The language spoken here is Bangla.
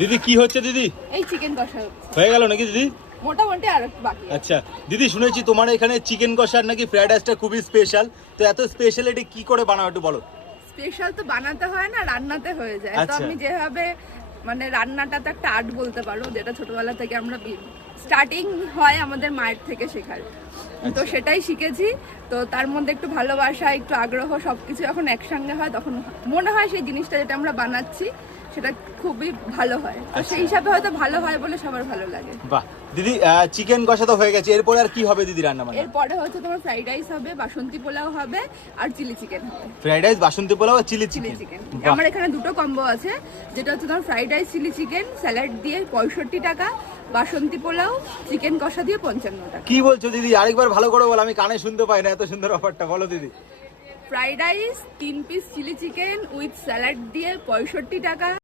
দিদি কি হচ্ছে দিদি এই চিকেন কষা হয়ে গেল নাকি দিদি মোটামুটি আর বাকি আচ্ছা দিদি শুনেছি তোমার এখানে চিকেন কষার নাকি ফ্রাইড রাইসটা খুবই স্পেশাল তো এত স্পেশাল এটা কি করে বানাও একটু বলো স্পেশাল তো বানাতে হয় না রান্নাতে হয়ে যায় তো আচ্ছা। আমি যেভাবে মানে রান্নাটা তো একটা আর্ট বলতে পারো যেটা ছোটবেলা থেকে আমরা স্টার্টিং হয় আমাদের মায়ের থেকে শেখার তো আচ্ছা। সেটাই শিখেছি তো তার মধ্যে একটু ভালোবাসা একটু আগ্রহ সবকিছু যখন একসঙ্গে হয় তখন মনে হয় সেই জিনিসটা যেটা আমরা বানাচ্ছি সেটা খুবই ভালো হয় আর সেই আচ্ছা। হিসাবে হয়তো ভালো হয় বলে সবার ভালো লাগে বাহ দিদি চিকেন কষা তো হয়ে গেছে এরপরে আর কি হবে দিদি রান্না বান্না এরপরে হচ্ছে তোমার ফ্রাইড রাইস হবে বাসন্তী পোলাও হবে আর চিলি চিকেন হবে ফ্রাইড রাইস বাসন্তী পোলাও আর চিলি চিলি চিকেন আমার এখানে দুটো কম্বো আছে যেটা হচ্ছে তোমার fried rice chilli chicken salad দিয়ে পঁয়ষট্টি টাকা বাসন্তী পোলাও চিকেন কষা দিয়ে পঞ্চান্ন টাকা কি বলছো দিদি আরেকবার ভালো করে বল আমি কানে শুনতে পাই না এত সুন্দর অফারটা বলো দিদি ফ্রাইড রাইস তিন piece chilli chicken with salad দিয়ে পঁয়ষট্টি টাকা